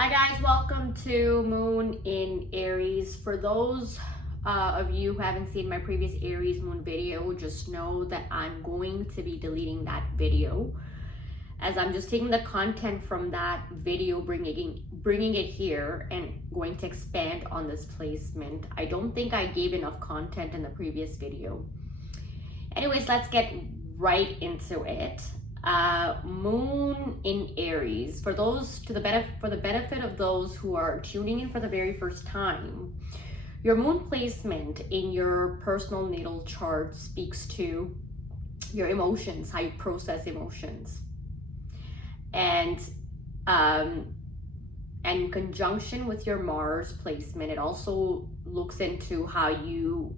Hi guys, welcome to Moon in Aries. For those of you who haven't seen my previous Aries Moon video, just know that I'm going to be deleting that video as I'm just taking the content from that video, bringing it here and going to expand on this placement. I don't think I gave enough content in the previous video. Anyways, let's get right into it. Moon in Aries. For the benefit of those who are tuning in for the very first time, your moon placement in your personal natal chart speaks to your emotions, how you process emotions, and in conjunction with your Mars placement, it also looks into how you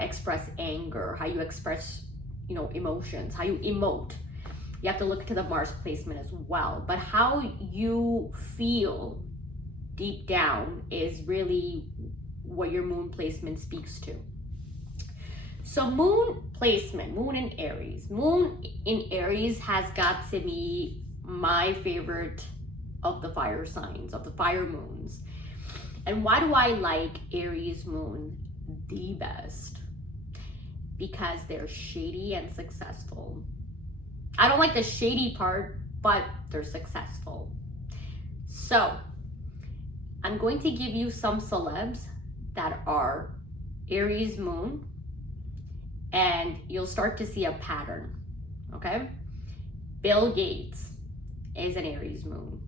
express anger, how you express, emotions, how you emote. You have to look to the Mars placement as well. But how you feel deep down is really what your moon placement speaks to. So moon placement, moon in Aries. Moon in Aries has got to be my favorite of the fire signs, of the fire moons. And why do I like Aries moon the best? Because they're shady and successful. I don't like the shady part, but they're successful. So I'm going to give you some celebs that are Aries moon, and you'll start to see a pattern. Okay? Bill Gates is an Aries moon.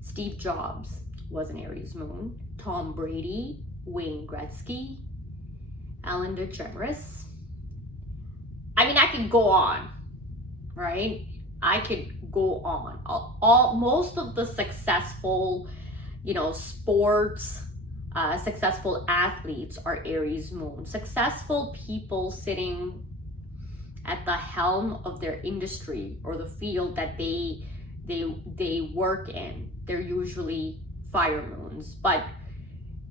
Steve Jobs was an Aries moon. Tom Brady, Wayne Gretzky, Ellen DeGeneres. I mean, I could go on, right? I could go on. Most of the successful, sports, successful athletes are Aries moon. Successful people sitting at the helm of their industry or the field that they work in, they're usually fire moons. But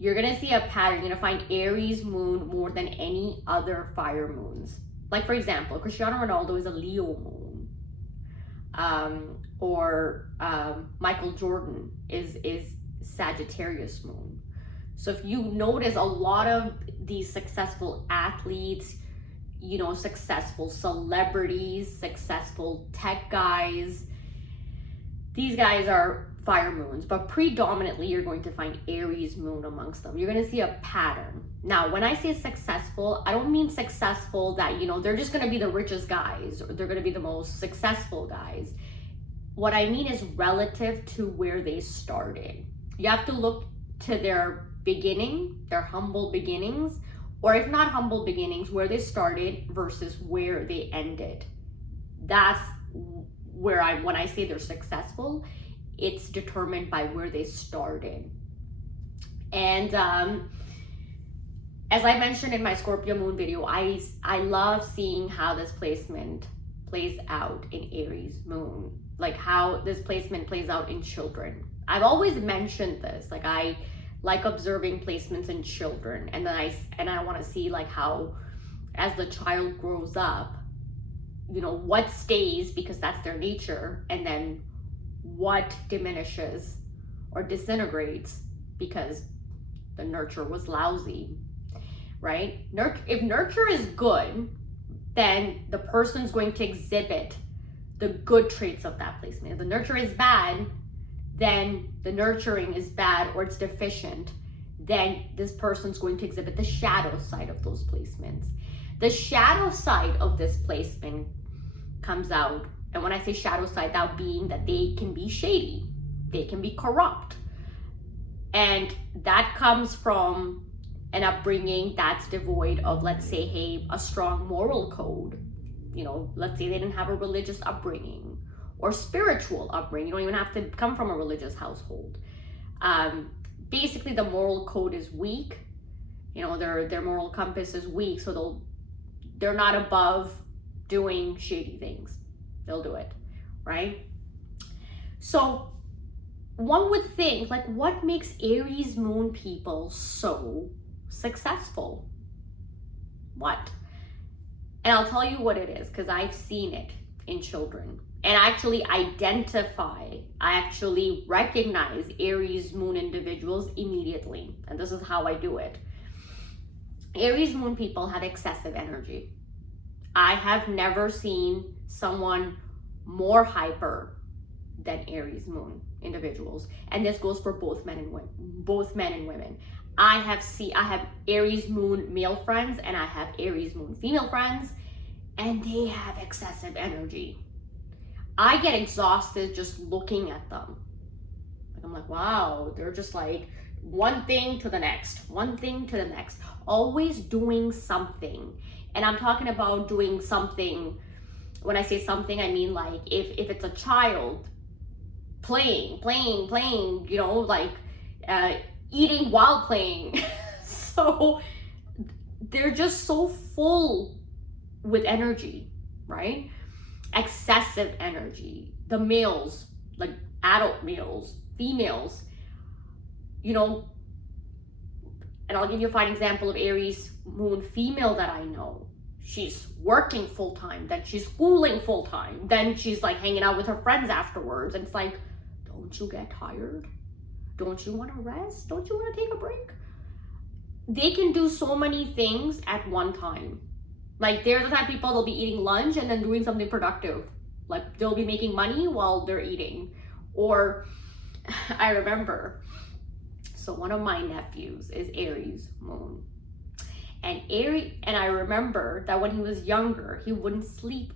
you're gonna see a pattern. You're gonna find Aries moon more than any other fire moons. Like, for example, Cristiano Ronaldo is a Leo moon. Or Michael Jordan is Sagittarius moon. So if you notice, a lot of these successful athletes, successful celebrities, successful tech guys, these guys are fire moons, but predominantly you're going to find Aries moon amongst them. You're going to see a pattern. Now, when I say successful, I don't mean successful that, they're just going to be the richest guys or they're going to be the most successful guys. What I mean is relative to where they started. You have to look to their beginning, their humble beginnings, or if not humble beginnings, where they started versus where they ended. That's where when I say they're successful, it's determined by where they started. And as I mentioned in my Scorpio moon video, I love seeing how this placement plays out in Aries moon, like how this placement plays out in children. I've always mentioned this, like I like observing placements in children, and then I want to see like how as the child grows up, what stays because that's their nature, and then what diminishes or disintegrates because the nurture was lousy, right? If nurture is good, then the person's going to exhibit the good traits of that placement. If the nurture is bad, then the nurturing is bad or it's deficient, then this person's going to exhibit the shadow side of those placements. The shadow side of this placement comes out, and when I say shadow side, that being that they can be shady, they can be corrupt. And that comes from an upbringing that's devoid of, let's say, hey, a strong moral code. Let's say they didn't have a religious upbringing or spiritual upbringing. You don't even have to come from a religious household. Basically, the moral code is weak. Their moral compass is weak, so they're not above doing shady things. They'll do it, right? So one would think, like, what makes Aries moon people so successful? What? And I'll tell you what it is, because I've seen it in children. and actually identify, I actually recognize Aries moon individuals immediately. And this is how I do it. Aries moon people have excessive energy. I have never seen someone more hyper than Aries moon individuals, and this goes for both men and women. I have Aries moon male friends and I have Aries moon female friends, and they have excessive energy. I get exhausted just looking at them. Like, I'm like, wow, they're just like one thing to the next, always doing something. And I'm talking about doing something. When I say something, I mean like if it's a child playing, you know, like eating while playing. So they're just so full with energy, right? Excessive energy. The males, like adult males, females, you know, and I'll give you a fine example of Aries moon female that I know. She's working full-time, then she's schooling full-time, then she's like hanging out with her friends afterwards. And it's like, don't you get tired? Don't you want to rest? Don't you want to take a break? They can do so many things at one time. Like, they're the type of people, they'll be eating lunch and then doing something productive. Like, they'll be making money while they're eating. Or I remember, so one of my nephews is Aries moon. And I remember that when he was younger, he wouldn't sleep.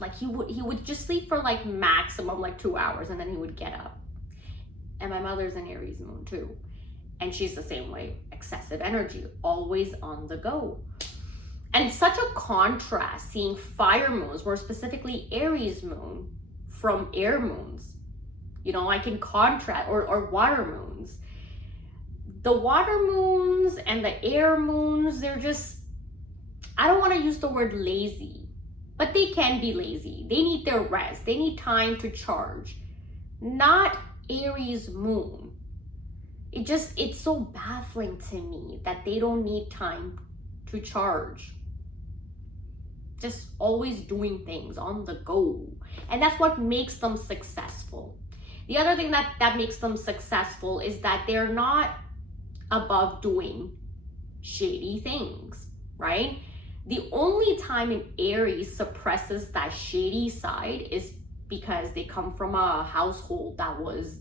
Like, he would just sleep for like maximum like 2 hours, and then he would get up. And my mother's an Aries moon too. And she's the same way. Excessive energy, always on the go. And such a contrast seeing fire moons, more specifically Aries moon, from air moons. You know, I can contrast, or water moons. The water moons and the air moons, they're just, I don't want to use the word lazy, but they can be lazy. They need their rest. They need time to charge. Not Aries moon. It's so baffling to me that they don't need time to charge. Just always doing things on the go. And that's what makes them successful. The other thing that makes them successful is that they're not above doing shady things, right? The only time an Aries suppresses that shady side is because they come from a household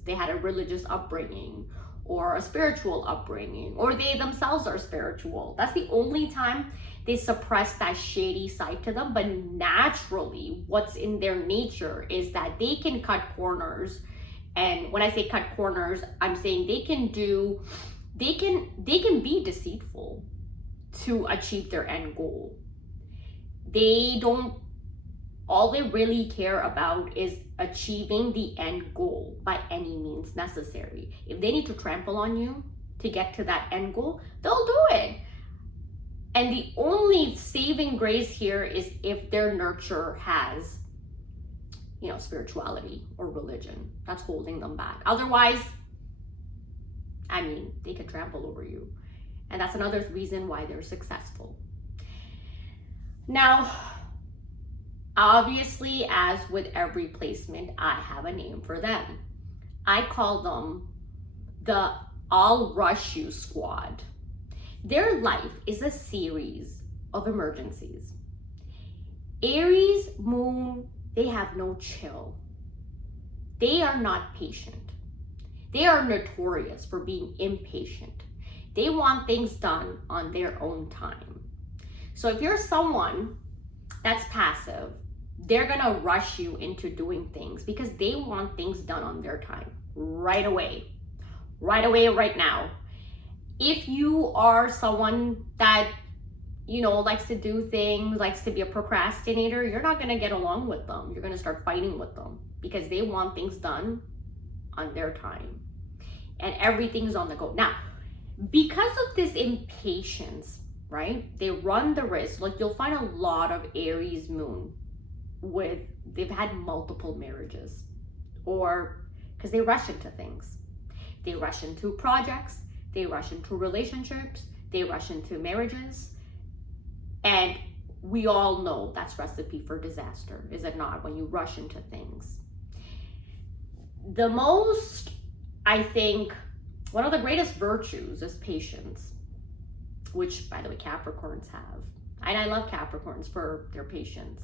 they had a religious upbringing or a spiritual upbringing, or they themselves are spiritual. That's the only time they suppress that shady side to them. But naturally, what's in their nature is that they can cut corners. And when I say cut corners, I'm saying they can be deceitful to achieve their end goal. All they really care about is achieving the end goal by any means necessary. If they need to trample on you to get to that end goal, they'll do it. And the only saving grace here is if their nurture has, you know, spirituality or religion that's holding them back. Otherwise, I mean, they can trample over you. And that's another reason why they're successful. Now, obviously, as with every placement, I have a name for them. I call them the I'll Rush You Squad. Their life is a series of emergencies. Aries moon, they have no chill. They are not patient. They are notorious for being impatient. They want things done on their own time. So if you're someone that's passive, they're gonna rush you into doing things because they want things done on their time, right away, right now. If you are someone that, you know, likes to do things, likes to be a procrastinator, you're not gonna get along with them. You're gonna start fighting with them because they want things done on their time and everything's on the go. Now, because of this impatience, right, they run the risk. Like, you'll find a lot of Aries moon they've had multiple marriages, or because they rush into things. They rush into projects, they rush into relationships, they rush into marriages. And we all know that's recipe for disaster, is it not? When you rush into things. The most, I think, one of the greatest virtues is patience, which, by the way, Capricorns have. And I love Capricorns for their patience.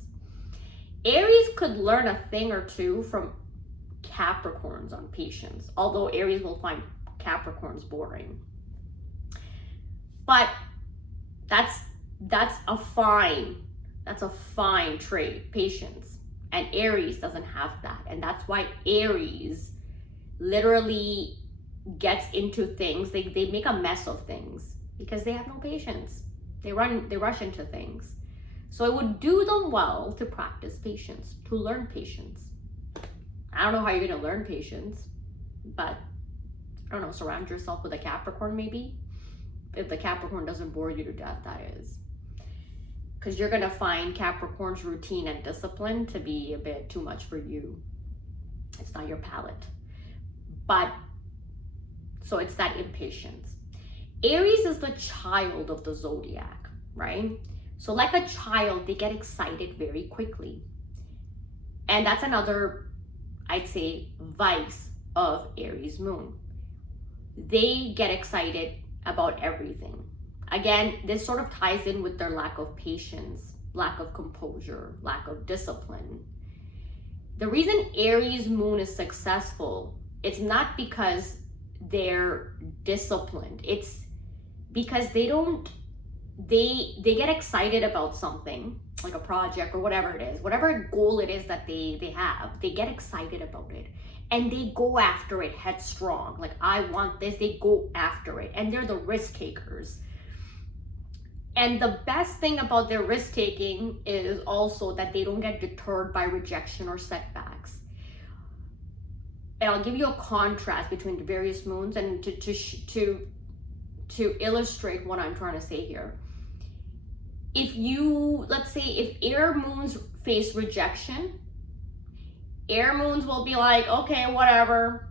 Aries could learn a thing or two from Capricorns on patience, although Aries will find Capricorns boring. But that's a fine trait, patience. And Aries doesn't have that. And that's why Aries literally gets into things. They make a mess of things because they have no patience. They rush into things. So it would do them well to practice patience, to learn patience. I don't know how you're gonna learn patience, but I don't know, surround yourself with a Capricorn maybe. If the Capricorn doesn't bore you to death, that is. Because you're gonna find Capricorn's routine and discipline to be a bit too much for you. It's not your palate. But, so it's that impatience. Aries is the child of the zodiac, right? So like a child, they get excited very quickly. And that's another, I'd say, vice of Aries moon. They get excited about everything. Again, this sort of ties in with their lack of patience, lack of composure, lack of discipline. The reason Aries moon is successful, it's not because they're disciplined. It's because they get excited about something, like a project or whatever it is, whatever goal it is that they have, they get excited about it. And they go after it headstrong. Like, I want this, they go after it. And they're the risk takers. And the best thing about their risk taking is also that they don't get deterred by rejection or setbacks. And I'll give you a contrast between the various moons and to illustrate what I'm trying to say here. If you, let's say, if air moons face rejection, air moons will be like, okay, whatever,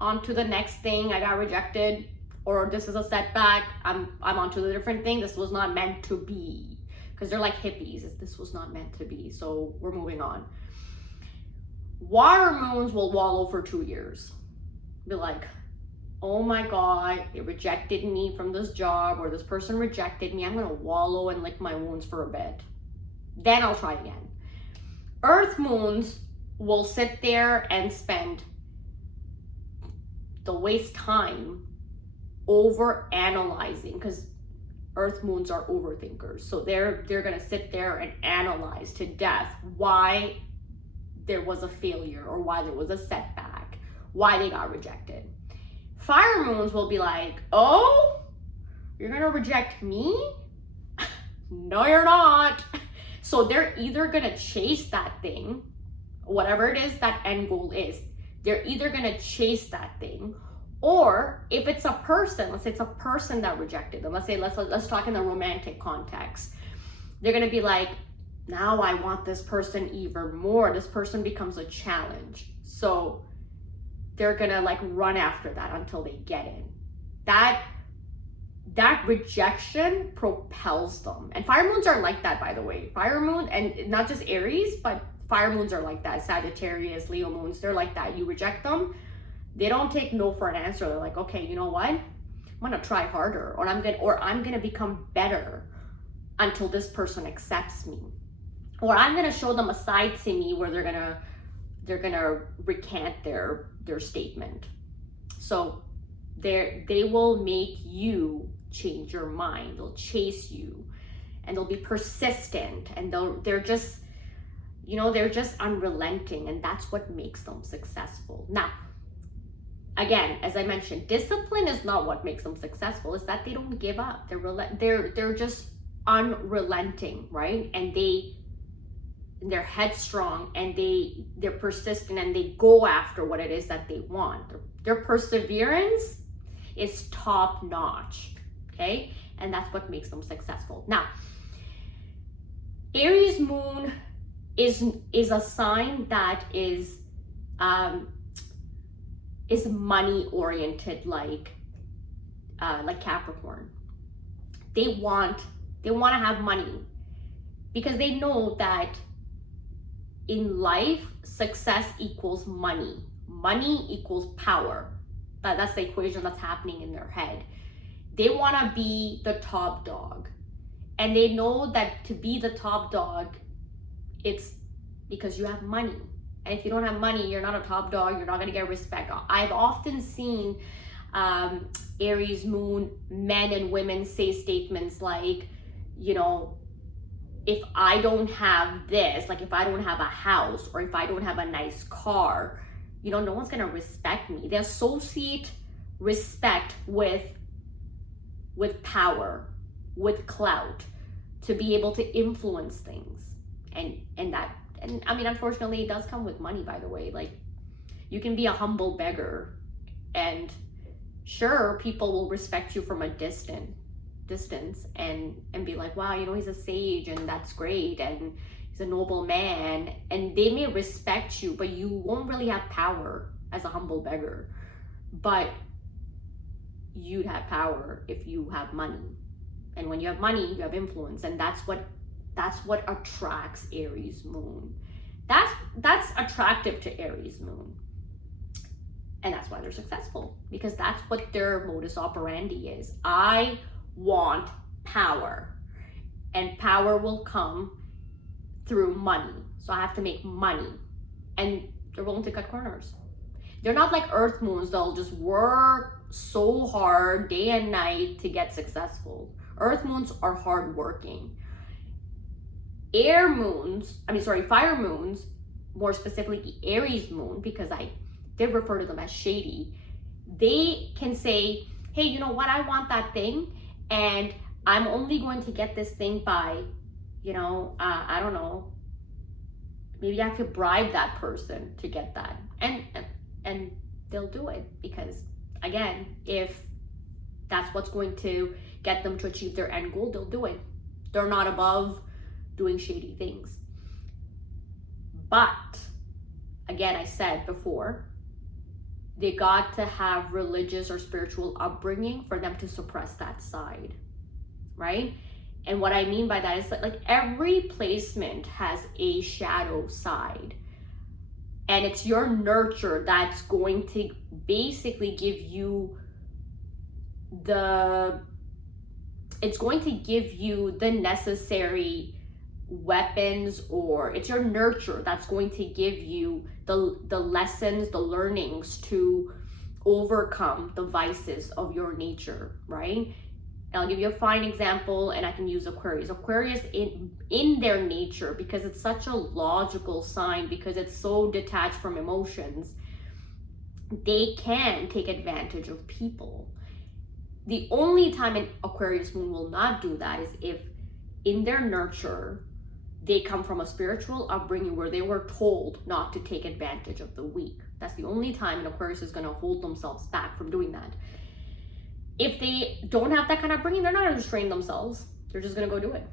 on to the next thing. I got rejected, or this is a setback. I'm on to a different thing. This was not meant to be. Because they're like hippies. This was not meant to be. So we're moving on. Water moons will wallow for 2 years. Be like, oh my God, they rejected me from this job, or this person rejected me. I'm gonna wallow and lick my wounds for a bit. Then I'll try again. Earth moons will sit there and waste time over analyzing, because Earth moons are overthinkers. So they're gonna sit there and analyze to death why there was a failure, or why there was a setback, why they got rejected. Fire moons will be like, oh, you're gonna reject me? No, you're not. So they're either gonna chase that thing, whatever it is that end goal is, they're either gonna chase that thing, or if it's a person, let's say it's a person that rejected them, let's talk in the romantic context, they're gonna be like, now I want this person even more. This person becomes a challenge. So they're gonna like run after that until they get in. That rejection propels them. And fire moons are like that, by the way. Fire moon, and not just Aries, but fire moons are like that. Sagittarius, Leo moons, they're like that. You reject them, they don't take no for an answer. They're like, okay, you know what? I'm gonna try harder, or I'm gonna become better until this person accepts me. Or I'm gonna show them a side to me where they're gonna recant their statement. So they will make you change your mind. They'll chase you, and they'll be persistent, and they're just unrelenting, and that's what makes them successful. Now, again, as I mentioned, discipline is not what makes them successful. It's that they don't give up. They're just unrelenting, right? And they're headstrong, and they're persistent, and they go after what it is that they want. Their perseverance is top notch, okay? And that's what makes them successful. Now, Aries moon is a sign that is money oriented, like Capricorn. They want to have money. because they know that in life, success equals money. Money equals power. That's the equation that's happening in their head. They want to be the top dog. And they know that to be the top dog, it's because you have money. And if you don't have money, you're not a top dog. You're not going to get respect. I've often seen Aries moon men and women say statements like, you know, if I don't have this, like if I don't have a house or if I don't have a nice car, you know, no one's going to respect me. They associate respect with power, with clout, to be able to influence things. And I mean, unfortunately, it does come with money, by the way. Like, you can be a humble beggar, and sure, people will respect you from a distance and be like, wow, you know, he's a sage and that's great and he's a noble man, and they may respect you, but you won't really have power as a humble beggar. But you'd have power if you have money, and when you have money, you have influence, and that's what attracts Aries moon. That's attractive to Aries moon, and that's why they're successful, because that's what their modus operandi is. I want power, and power will come through money, so I have to make money, and they're willing to cut corners. They're not like Earth moons. They'll just work so hard day and night to get successful. Earth moons are hardworking. Fire moons, more specifically Aries moon, because I did refer to them as shady, they can say, hey, you know what, I want that thing, and I'm only going to get this thing by, you know, I don't know, maybe I have to bribe that person to get that, and they'll do it, because again, if that's what's going to get them to achieve their end goal, they'll do it. They're not above doing shady things. But again, I said before, they got to have religious or spiritual upbringing for them to suppress that side, right? And what I mean by that is that, like, every placement has a shadow side, and it's your nurture that's going to basically give you the necessary weapons, or it's your nurture that's going to give you the lessons, the learnings to overcome the vices of your nature, right? And I'll give you a fine example, and I can use Aquarius. Aquarius in their nature, because it's such a logical sign, because it's so detached from emotions, they can take advantage of people. The only time an Aquarius moon will not do that is if in their nurture, they come from a spiritual upbringing where they were told not to take advantage of the weak. That's the only time an Aquarius is going to hold themselves back from doing that. If they don't have that kind of upbringing, they're not going to restrain themselves. They're just going to go do it.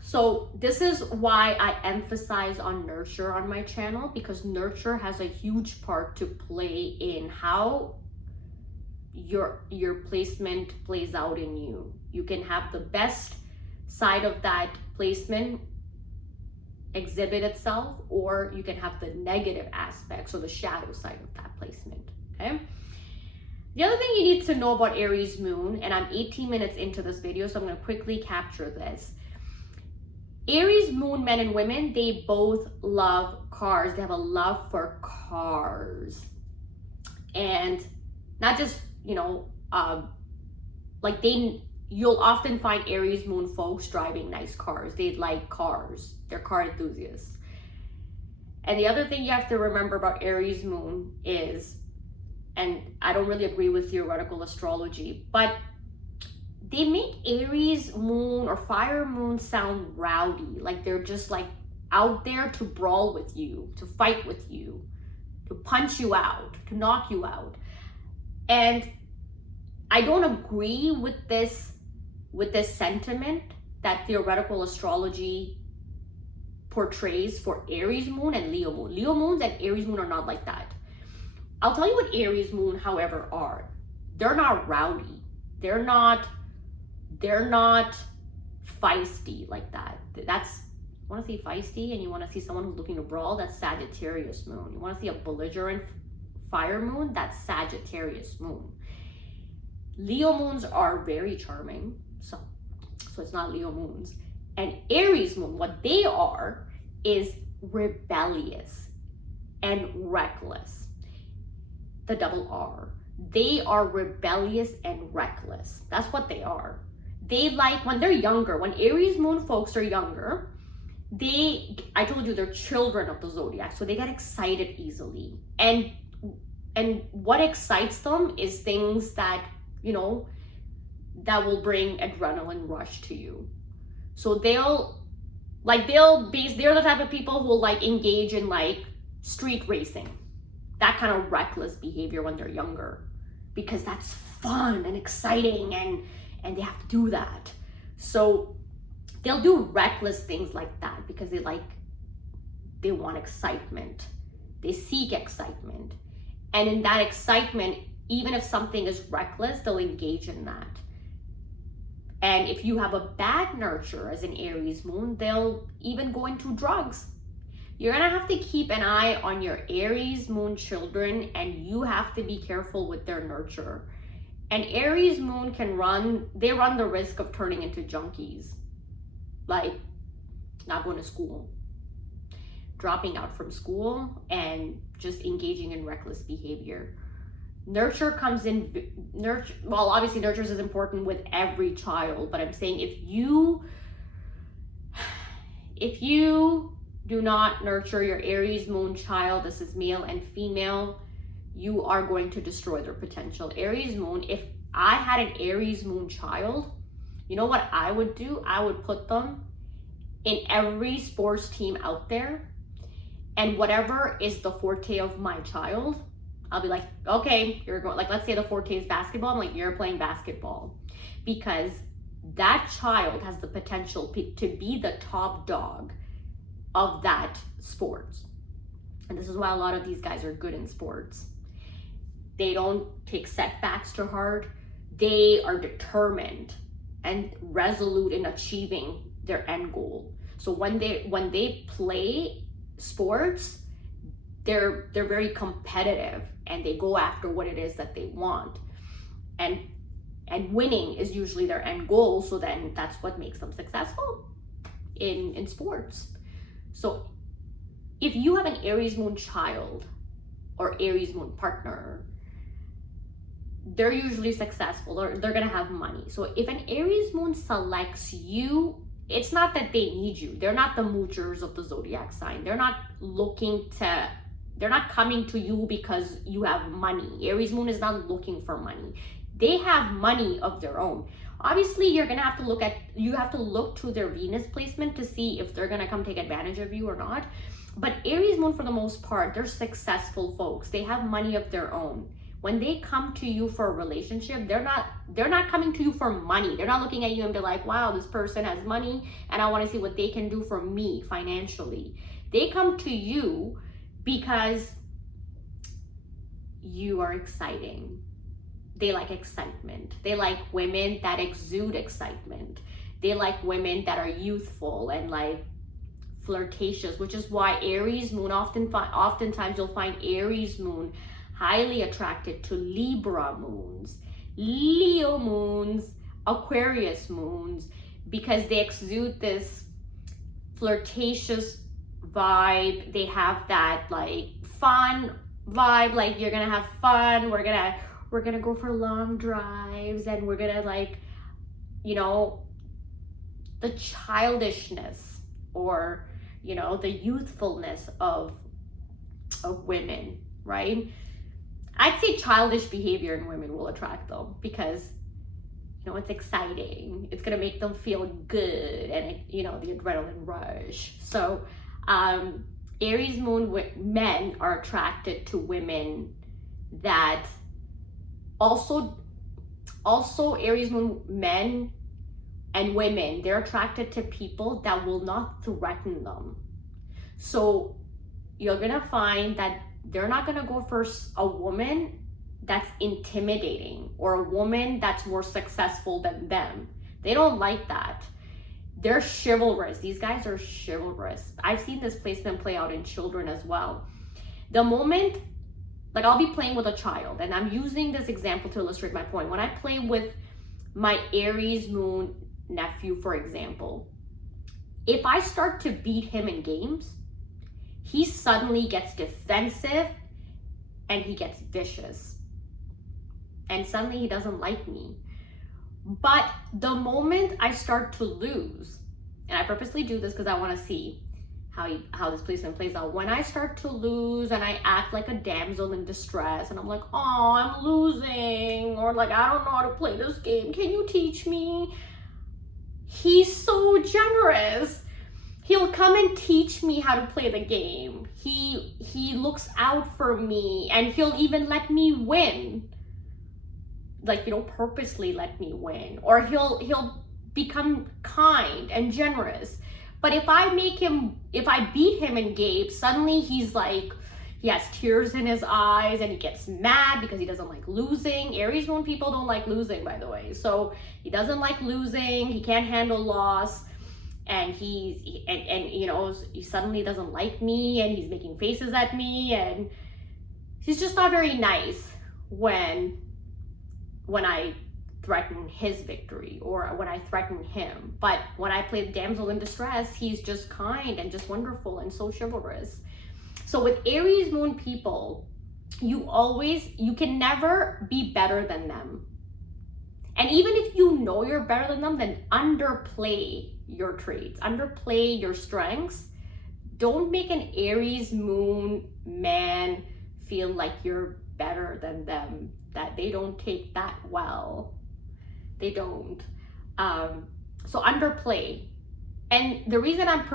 So this is why I emphasize on nurture on my channel, because nurture has a huge part to play in how your placement plays out in you. You can have the best side of that placement exhibit itself, or you can have the negative aspects or the shadow side of that placement, okay? The other thing you need to know about Aries moon, and I'm 18 minutes into this video, so I'm going to quickly capture this. Aries moon men and women, they both love cars. They have a love for cars. And not just, you know, you'll often find Aries moon folks driving nice cars. They like cars. They're car enthusiasts. And the other thing you have to remember about Aries moon is, and I don't really agree with theoretical astrology, but they make Aries moon or fire moon sound rowdy. Like they're just like out there to brawl with you, to fight with you, to punch you out, to knock you out. And I don't agree with this sentiment that theoretical astrology portrays for Aries moon and Leo moon. Leo moons and Aries moon are not like that. I'll tell you what Aries moon, however, are. They're not rowdy. They're not feisty like that. That's, want to see feisty and you want to see someone who's looking to brawl, that's Sagittarius moon. You want to see a belligerent fire moon, that's Sagittarius moon. Leo moons are very charming, so it's not Leo moons. And Aries moon, what they are is rebellious and reckless. The double R. They are rebellious and reckless. That's what they are. They like, when they're younger, when Aries moon folks are younger, I told you they're children of the zodiac, so they get excited easily. And what excites them is things that, you know, that will bring adrenaline rush to you. So they're the type of people who will like engage in like street racing, that kind of reckless behavior when they're younger, because that's fun and exciting and they have to do that. So they'll do reckless things like that because they want excitement. They seek excitement. And in that excitement, even if something is reckless, they'll engage in that. And if you have a bad nurture as an Aries moon, they'll even go into drugs. You're gonna have to keep an eye on your Aries moon children, and you have to be careful with their nurture. And Aries moon run the risk of turning into junkies. Like not going to school, dropping out from school, and just engaging in reckless behavior. Nurture comes in, well, obviously nurture is important with every child, but I'm saying if you do not nurture your Aries moon child, this is male and female, you are going to destroy their potential. Aries moon, if I had an Aries moon child, you know what I would do? I would put them in every sports team out there, and whatever is the forte of my child, I'll be like, okay, you're going, like, let's say the forte is basketball. I'm like, you're playing basketball, because that child has the potential to be the top dog of that sport. And this is why a lot of these guys are good in sports. They don't take setbacks to heart. They are determined and resolute in achieving their end goal. So when they play sports, they're very competitive and they go after what it is that they want, and winning is usually their end goal. So then that's what makes them successful in sports. So if you have an Aries moon child or Aries moon partner, they're usually successful, or they're gonna have money. So if an Aries moon selects you, it's not that they need you. They're not the moochers of the zodiac sign. They're not coming to you because you have money. Aries moon is not looking for money. They have money of their own. Obviously, you have to look to their Venus placement to see if they're gonna come take advantage of you or not. But Aries moon, for the most part, they're successful folks. They have money of their own. When they come to you for a relationship, they're not coming to you for money. They're not looking at you and be like, wow, this person has money and I want to see what they can do for me financially. They come to you because you are exciting. They like excitement. They like women that exude excitement. They like women that are youthful and like flirtatious, which is why Aries moon, oftentimes you'll find Aries moon highly attracted to Libra moons, Leo moons, Aquarius moons, because they exude this flirtatious vibe. They have that like fun vibe, like you're gonna have fun, we're gonna go for long drives, and we're gonna like, you know, the childishness or, you know, the youthfulness of women, right? I'd say childish behavior in women will attract them because, you know, it's exciting. It's gonna make them feel good, and you know, the adrenaline rush. So Aries moon men are attracted to women that also Aries moon men and women, they're attracted to people that will not threaten them. So you're gonna find that they're not gonna go for a woman that's intimidating or a woman that's more successful than them. They don't like that. They're chivalrous. These guys are chivalrous. I've seen this placement play out in children as well. The moment, like I'll be playing with a child, and I'm using this example to illustrate my point. When I play with my Aries moon nephew, for example, if I start to beat him in games, he suddenly gets defensive and he gets vicious. And suddenly he doesn't like me. But the moment I start to lose, and I purposely do this because I want to see how this placement plays out. When I start to lose and I act like a damsel in distress and I'm like, oh, I'm losing, or like, I don't know how to play this game, can you teach me? He's so generous. He'll come and teach me how to play the game. He looks out for me, and he'll even let me win. Like, you know, purposely let me win. Or he'll become kind and generous. But if I beat him in games, suddenly he's like, he has tears in his eyes and he gets mad because he doesn't like losing. Aries moon people don't like losing, by the way. So he doesn't like losing. He can't handle loss. And you know, he suddenly doesn't like me, and he's making faces at me, and he's just not very nice when I threaten his victory or when I threaten him. But when I play the damsel in distress, he's just kind and just wonderful and so chivalrous. So with Aries moon people, you can never be better than them. And even if you know you're better than them, then underplay your traits, underplay your strengths. Don't make an Aries moon man feel like you're better than them, that they don't take that well. They don't. So underplay. And the reason I'm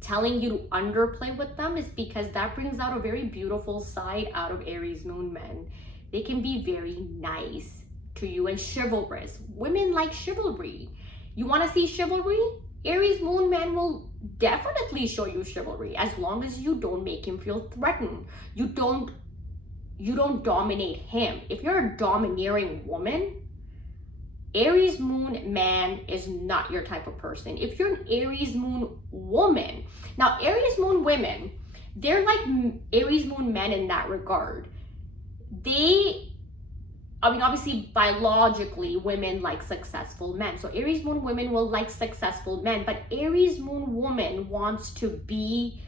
telling you to underplay with them is because that brings out a very beautiful side out of Aries moon men. They can be very nice to you and chivalrous. Women like chivalry. You want to see chivalry? Aries moon man will definitely show you chivalry, as long as you don't make him feel threatened. You don't dominate him. If you're a domineering woman, Aries moon man is not your type of person. If you're an Aries moon woman, now Aries moon women, they're like Aries moon men in that regard. Obviously biologically, women like successful men. So Aries moon women will like successful men, but Aries moon woman wants to be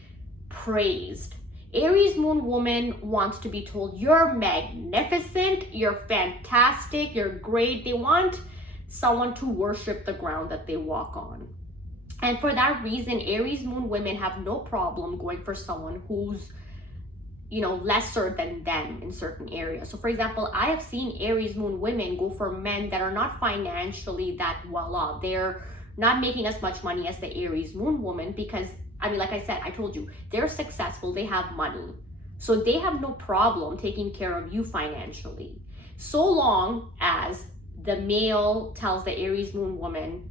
praised. Aries moon woman wants to be told, you're magnificent, you're fantastic, you're great. They want someone to worship the ground that they walk on. And for that reason, Aries moon women have no problem going for someone who's, you know, lesser than them in certain areas. So for example, I have seen Aries moon women go for men that are not financially that well off. They're not making as much money as the Aries moon woman because, I mean, like I said, I told you, they're successful, they have money. So they have no problem taking care of you financially. So long as the male tells the Aries moon woman,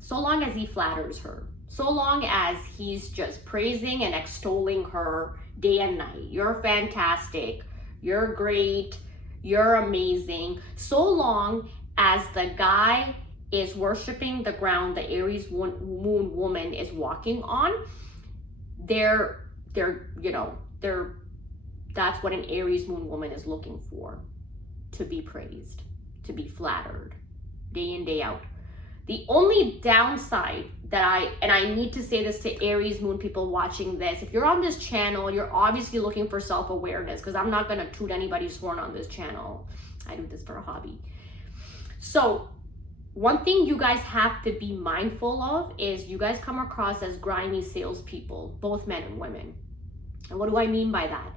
so long as he flatters her, so long as he's just praising and extolling her day and night. You're fantastic, you're great, you're amazing. So long as the guy is worshiping the ground the Aries moon woman is walking on, that's what an Aries moon woman is looking for, to be praised, to be flattered, day in, day out. The only downside that I need to say this to Aries moon people watching this, if you're on this channel, you're obviously looking for self-awareness, because I'm not going to toot anybody's horn on this channel. I do this for a hobby. So one thing you guys have to be mindful of is you guys come across as grimy salespeople, both men and women. And what do I mean by that?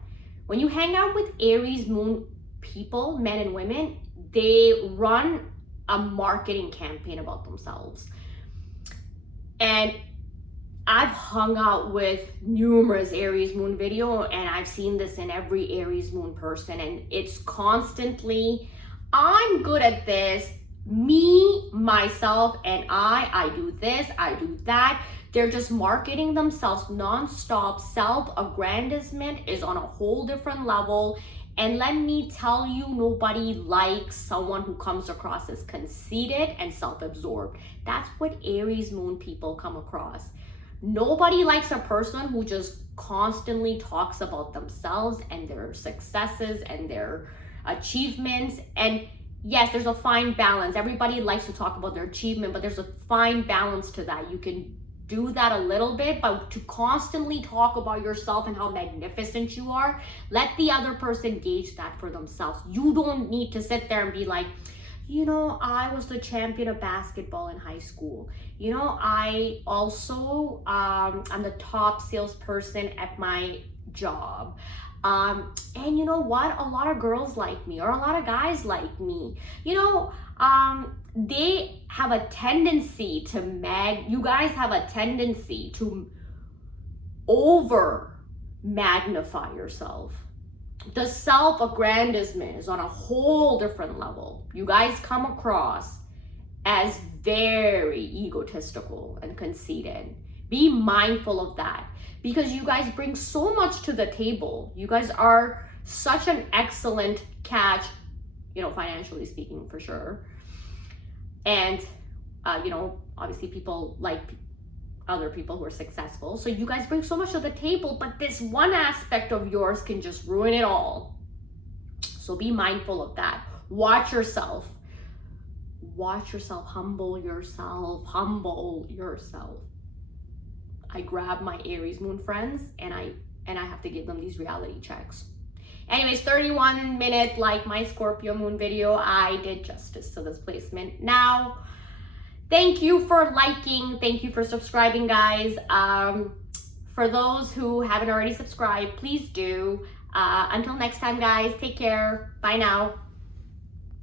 When you hang out with Aries moon people, men and women, they run a marketing campaign about themselves. And I've hung out with numerous Aries moon video, and I've seen this in every Aries moon person, and it's constantly, I'm good at this, me, myself, and I do this, I do that. They're just marketing themselves nonstop. Self-aggrandizement is on a whole different level. And let me tell you, nobody likes someone who comes across as conceited and self-absorbed. That's what Aries moon people come across. Nobody likes a person who just constantly talks about themselves and their successes and their achievements. And yes, there's a fine balance. Everybody likes to talk about their achievement, but there's a fine balance to that. You can do that a little bit, but to constantly talk about yourself and how magnificent you are, let the other person gauge that for themselves. You don't need to sit there and be like, you know, I was the champion of basketball in high school. You know, I also, I'm the top salesperson at my job. And you know what? A lot of girls like me, or a lot of guys like me. You know, they have a tendency to you guys have a tendency to over magnify yourself. The self-aggrandizement is on a whole different level. You guys come across as very egotistical and conceited. Be mindful of that, because you guys bring so much to the table. You guys are such an excellent catch, you know, financially speaking, for sure. And, you know, obviously people like other people who are successful. So you guys bring so much to the table, but this one aspect of yours can just ruin it all. So be mindful of that. Watch yourself. Watch yourself. Humble yourself. Humble yourself. I grab my Aries moon friends and I have to give them these reality checks. Anyways, 31 minute, like my Scorpio moon video, I did justice to this placement. Now, thank you for liking. Thank you for subscribing, guys. For those who haven't already subscribed, please do. Until next time, guys, take care. Bye now.